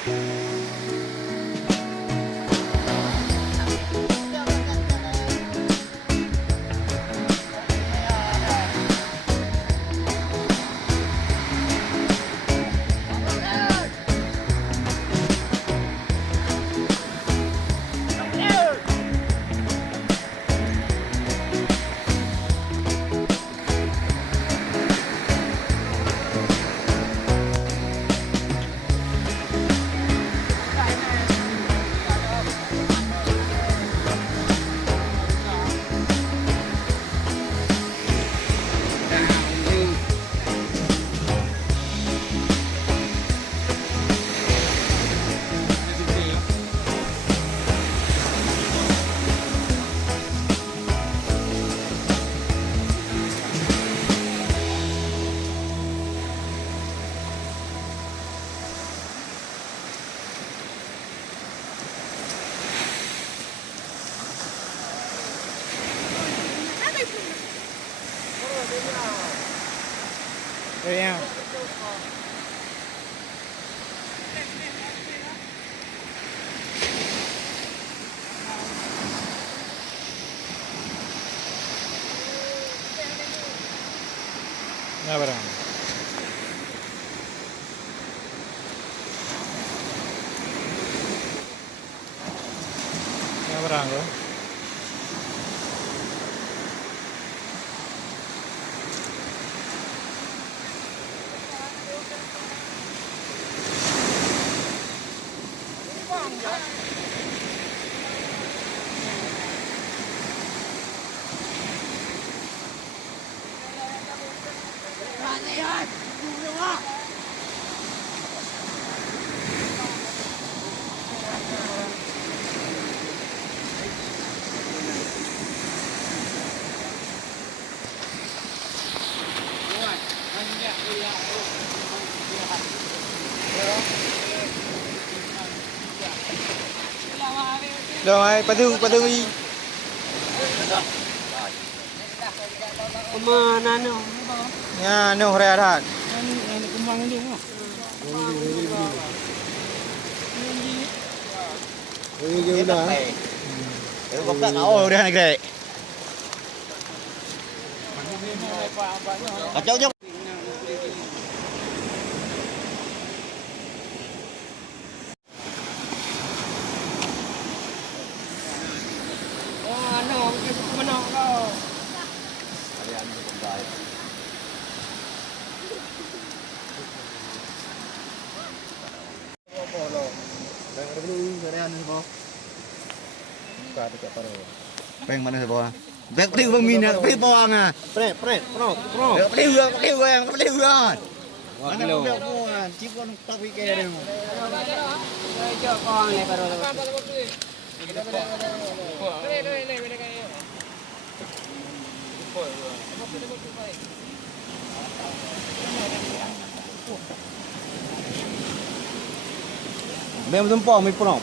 Đây em. Nah, barang. Nah, barang lo. Rồi, bà thương đi. Kemana nih? Ya, no hore adat. Kembang ini mah. Ini udah. Kok tak tahu udah nih, Greg. Kacau jauh. Bang mana sebuah? Bang peliu bang mina, peliu bawang ah. Pret. Peliu yang, peliu kan. Mana bang bawang? Cikon tapi kaya deh. Bang tempah mai pernah.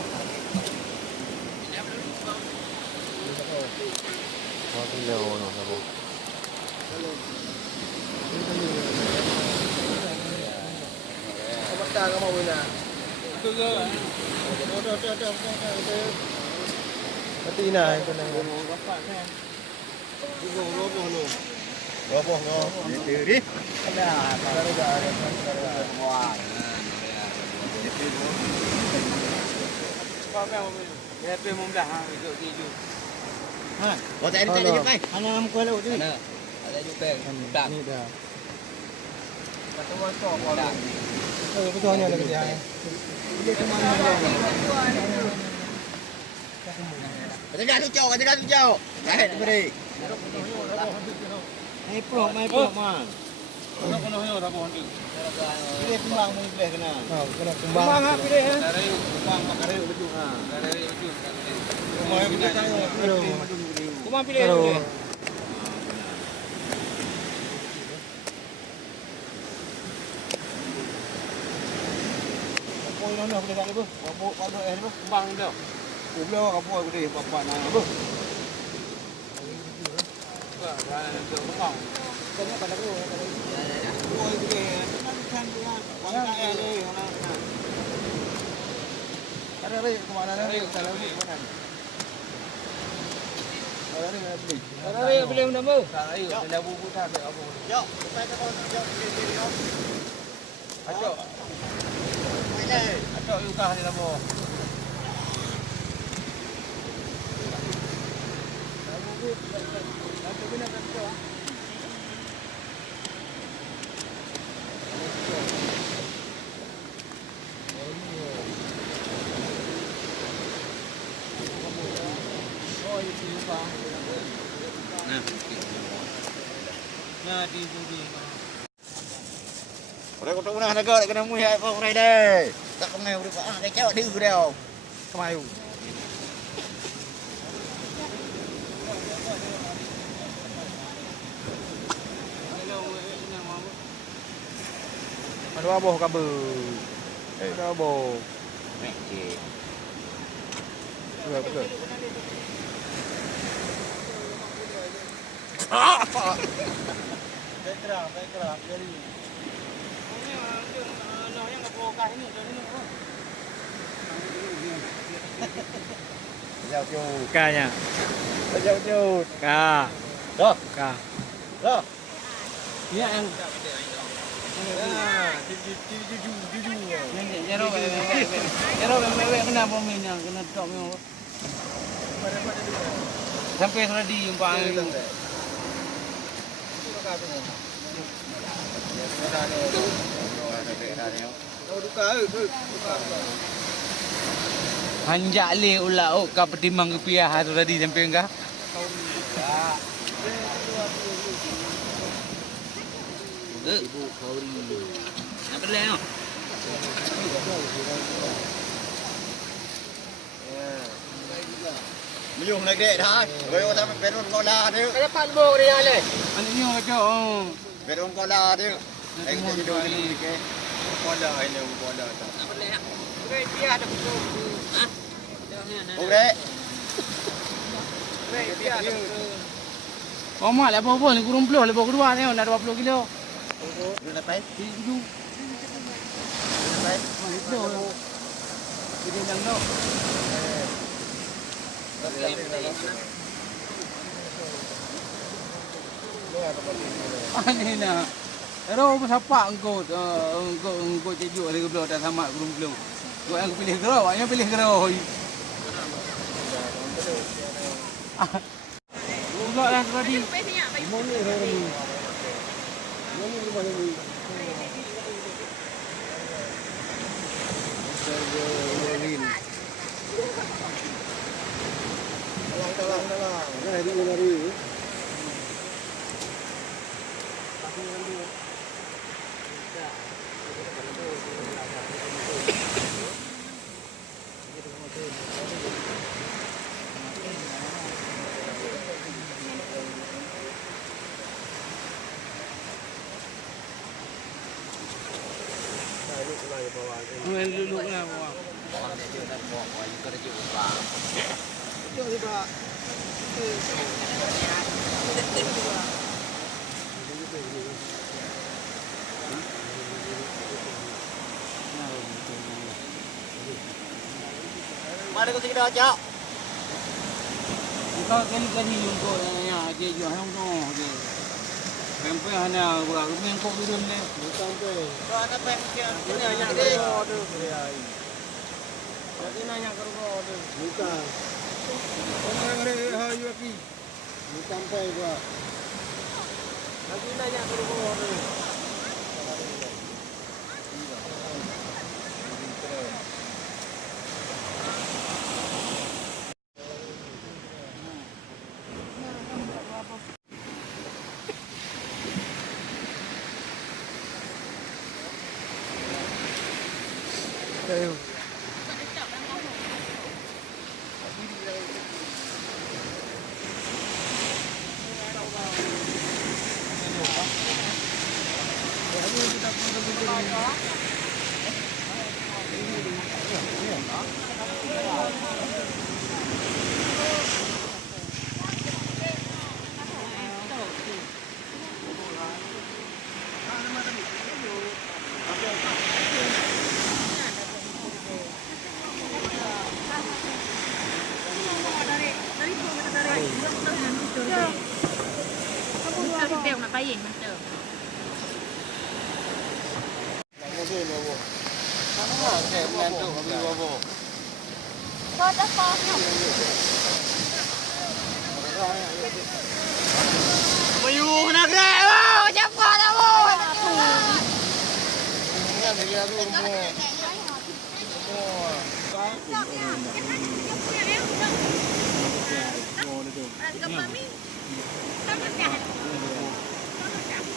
Kamu mau mana? Betina itu nang. Roboh no. Itu di. Ada. Wah. Kau mau berapa mau dah ikut keju. Ha. Kau tak ada jumpa mai. Ana am kuala tu. Ada jumpa. Tak. Ni dah. Kata waso kuala. Betul hanya lagi dia. Dia ke mana dia? Kata tu jauh. Baik beri. Mai pro man. Kono hyo dah pohon tu. Pilih kembang mau pilih kena. Kena kembang. Kembang ah pilih eh. Dari kembang makare ujung ah. Dari ujung kan. Mau pilih tahu. Kembang pilih. Nó boleh tak lepas. Bawa pada air lepas kembang dah. Boleh apa boleh bapak nak lepas. Kan kembang. Kena pada tu. Boleh boleh. Kan kan kan. Warna air ni orang. Ada Rik ke mana Rik? Kalau Rik mana? Ada Rik nak beli. Ada Rik beli nama. Tak ayo, dah buku tak ada apa. Jom, kita kau jom sini jom. Acok. Mana? Acok you kah ni labo. Ada bina kan tu. Nah, di budi. Orang kau tahu nak negara kena mui hai kau rai deh. Tak pengai udah pak ah kecau dia dah. Kemayu. Ada aboh kabel. Ada aboh. Okey. Betul. Baiklah, jadi. Ini yang nak bokah ini dari ni. Jauh. Kanya. Jauh. Ka. Dah. Ka. Dah. Ini yang Juju. Ini jero kena peminya kena tok memang. Sampai ready umpang itu. Hanjak le ulah ka petimang rupiah tu tadi sampai enggak? Ibu kauri. Nak beli no? Muyung lagi dek dah. Kau tak perlu kau dah tu. Ada palmo dia le. Ani ni macam Perlu kau dah tu. Lagi hidup ni ke. Kau dah ini kau dah tak. nak beli nak. Dia ada betul. Ha? Okey. Dia ada betul. Oh mak lah apa-apa ni kurung puluh lebih kedua ni nak 20 kilo. Lu nak pai? Itu. Nak pai? Itu. Ini yang no. Ani na. Ero siapa engkau engkau cejuk lagi belum dah sama kurung belum. Kau yang pilih gerau, yang pilih gerau. Ulah lah tadi. Duduk lah bawah. Bawah dia je nak bawa kau yang kerja ubah. Itu juga. Mana kau tinggal jauh? Kau kali yung ko ya je yo hang no je. Sampai hanya gua main kok dulu ni. Sampai. Kau nak pen kia? Ini yang Jadi nanya ke gua tu. Bukan. Orang ada hayu api. Sampai gua. Lagi nanya ke gua tu. Ayo. เย็นมันเติม ก็จะฟ้องเนี่ย มาอยู่นักแร่ว้าวจับก่อนนะโว้ยนั่นเรียกลูกโม่โม่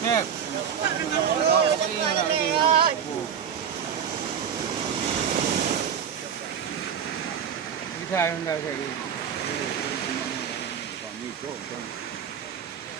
เนี่ย พี่ชายมันได้ใช่ไหม